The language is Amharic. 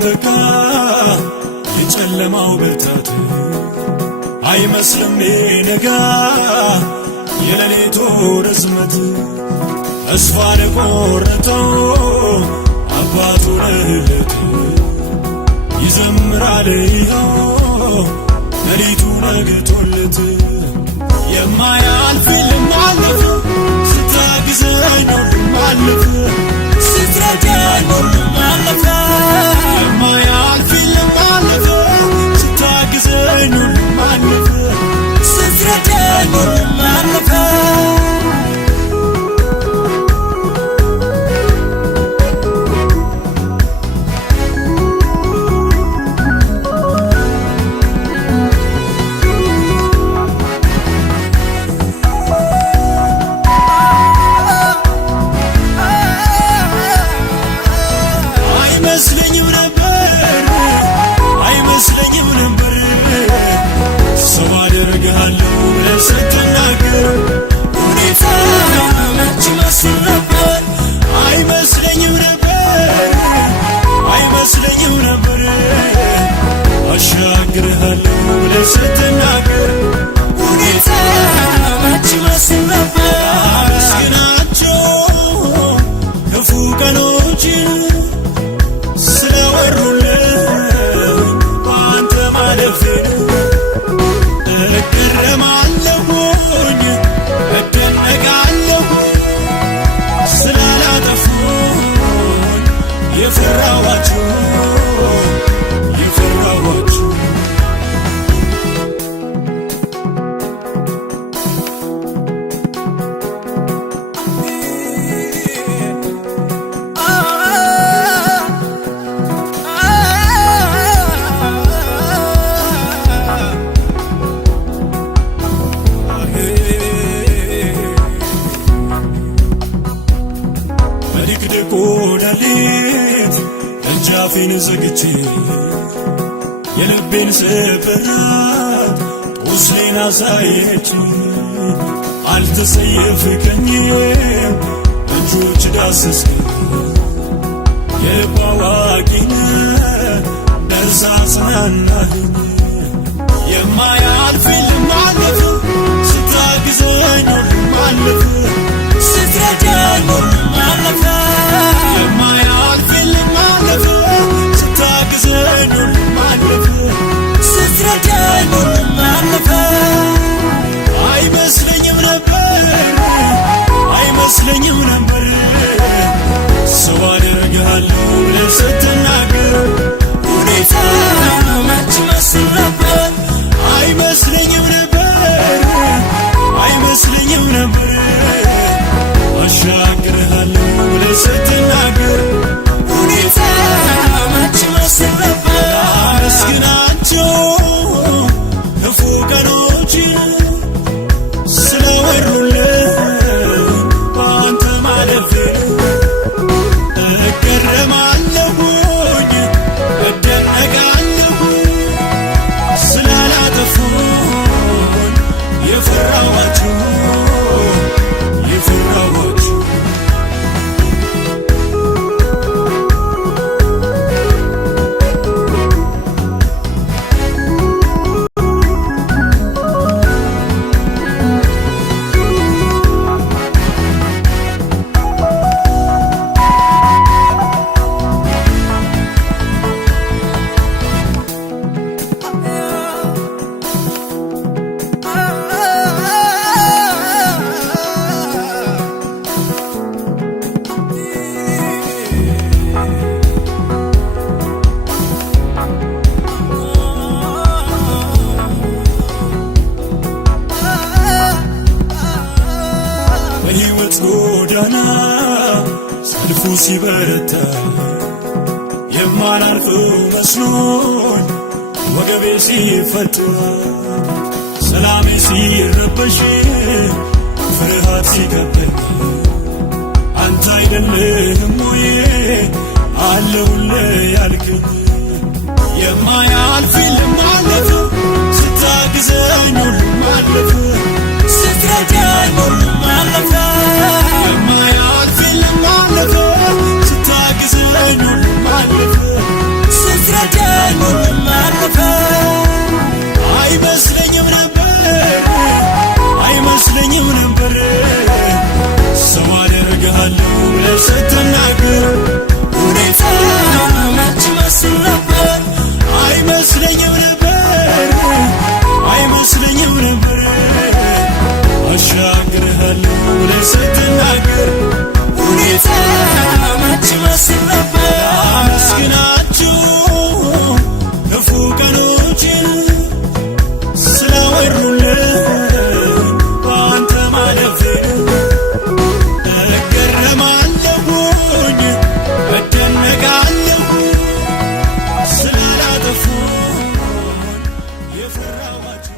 በቃ የጨለማው ብርታት አይመስልም ነጋ የሌሊቱ ርዝመት ተስፋን ቆረጠው አባቱ ለእህቱ ይዘምራል ይኸው ሌሊቱ ነግቶለት የማያልፍ ልማለፍ ስታግዘኝ ልማለፍ ስትረዳኝ ልማለፍ የማያልፍ ልማለፍ ስታግዘኝ ልማለፍ ስትረዳኝ ልማለፍ አይመስለኝም ነበር ሰው አደርግሃለሁ ብለህ ስትናገር ሁኔታ መች መስል ነበር አይመስለኝም ነበር አሻግርሃለሁ ብለህ ስትናገር ሁኔታ መች መስል ነበር አመስግናቸው ክፉ ቀኖችን እገረማለሁኝ እደነቃለሁ ስላላጠፉኝ የፈራኋቸው ድቅድቁ ሌሊት ደጃፌን ዘግቼ የልቤን ስብራት ቁስሌን አሳየች አልተጸየፍከኝም እጆች ዳሰስከኝ የልብ አዋቂ ነህ ደርሰህ አጽናናኸኝ የማያልፍ ልማለፍ ስታግዘኝ ልማለፍ ስትረዳኝ ልማለፍ የማያልፍ ልማለፍ ስታግዘኝ ልማለፍ ስትረዳኝ ልማለፍ አይመስለኝም ነበር ሰው አደርግሃለሁ ብለህ ስትናገር ሁኔታ መች መስል ነበር አይመስለኝም ነበር አሻግርሃለሁ ብለህ ስትናገር ሁኔታ መች መስል ነበር አመስግናቸው ክፉ ቀኖችን ስለወሩልኝ በአንተ ማለፌ እገረማለሁኝ እደነቃለሁ ስላላጠፉኝ የፈራኋቸው በሕይወት ጎዳና ሰልፉ ሲበረታ የማላልፈው መስሎኝ ወገቤ ሲፈታ ሰላሜ ሲረበሽ ፍርሃት ሲከበኝ አንተ አይደለህም ወይ አለሁልህ ያልከኝ የማያልፍ ልማለፍ ስታግዘኝ ልማለፍ ስትረዳኝ ልማለፍ የማያልፍ ልማለፍ ስታግዘኝ ልማለፍ በራባቸው